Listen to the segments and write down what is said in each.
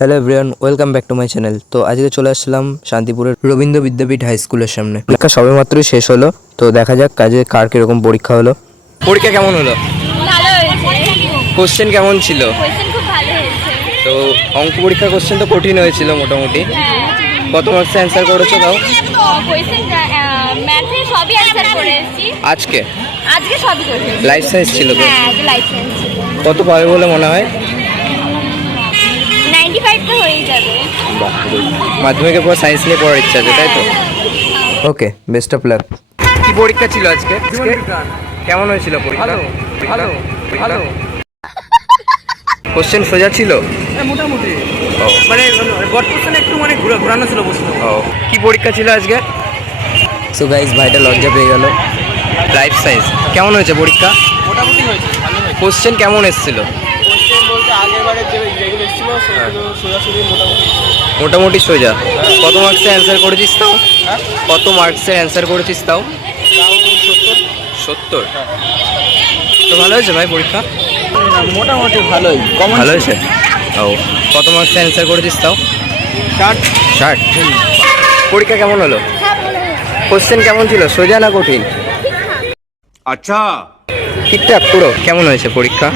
Hello everyone welcome back to my channel. তো আজকে চলে আসলাম শান্তিপুরের রবীন্দ্র বিদ্যাপীঠ হাই স্কুলের সামনে। পরীক্ষা সবে মাত্রই শেষ হলো তো দেখা যাক কাজে কার কীরকম পরীক্ষা হলো। পরীক্ষা কেমন হলো? ভালো হয়েছে। কোশ্চেন কেমন ছিল? কোয়েশ্চেন খুব ভালো হয়েছে। তো অঙ্ক পরীক্ষা কোশ্চেন তো কঠিন হয়েছিল মোটামুটি। হ্যাঁ। কত মার্কসে অ্যান্সার করেছ তাও? ম্যাথে সবই অ্যান্সার করে এসেছি। আজকে? আজকে সবই করে এসেছি। লাইফ সায়েন্স ছিল তো? হ্যাঁ আজকে লাইফ সায়েন্স ছিল। কত পাবে বলে মনে হয়? ফাইভ যাবে। মাধ্যমিকের পর সায়েন্স নিয়ে পড়ার ইচ্ছা আছে তাই তো? ওকে বেস্ট অফ লাক কি পরীক্ষা ছিল আজকে? কেমন হয়েছিল পরীক্ষা? ভালো ভালো কোশ্চেন সোজা ছিল? হ্যাঁ, মোটামুটি। ও। মানে গড কোশ্চেন একটু মানে ঘোরানো ছিল প্রশ্ন। কি পরীক্ষা ছিল আজকে? সো গাইস ভাইটা লজ্জা পেয়ে গেল। লাইফ সায়েন্স কেমন হয়েছে পরীক্ষা? মোটামুটি হয়েছে কোশ্চেন কেমন এসেছিল? মোটামুটি সোজা। কত মার্কসে অ্যান্সার করেছিস তাও? হ্যাঁ। কত মার্কসে অ্যান্সার করেছিস তাও? সত্তর। হ্যাঁ। তো ভালো হয়েছে ভাই পরীক্ষা? মোটামুটি ভালোই। কম ভালো হয়েছে? ও কত মার্কসে অ্যান্সার করেছিস তাও? ষাট। ষাট। পরীক্ষা কেমন হলো? কোশ্চেন কেমন ছিল? সোজা না কঠিন? আচ্ছা। ঠিকঠাক পুরো। কেমন হয়েছে পরীক্ষা?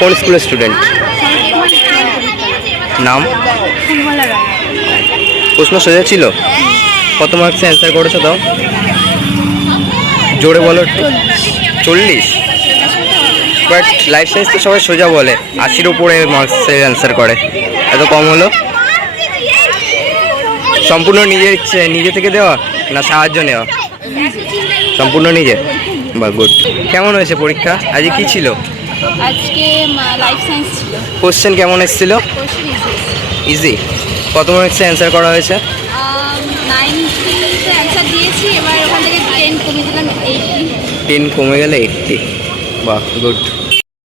কোন স্কুলের স্টুডেন্ট নাম? প্রশ্ন সোজা ছিল। কত মার্কসে অ্যান্সার করেছ তাও? জোরে বলো। চল্লিশ। বাট লাইফ সায়েন্স তো সবাই সোজা বলে। আশির উপরে মার্কসের অ্যান্সার করে। এত কম হলো? সম্পূর্ণ নিজের নিজে থেকে দেওয়া না সাহায্য নেওয়া? সম্পূর্ণ নিজে? বা গুড কেমন হয়েছে পরীক্ষা? আজকে কি ছিল? আজকে লাইফ সায়েন্স ছিল। কোশ্চেন কেমন এসেছিল? ইজি কত মার্কসে অ্যান্সার করা হয়েছে? টেন কমে টেন কমে গেলে এইটটি বাহ গুড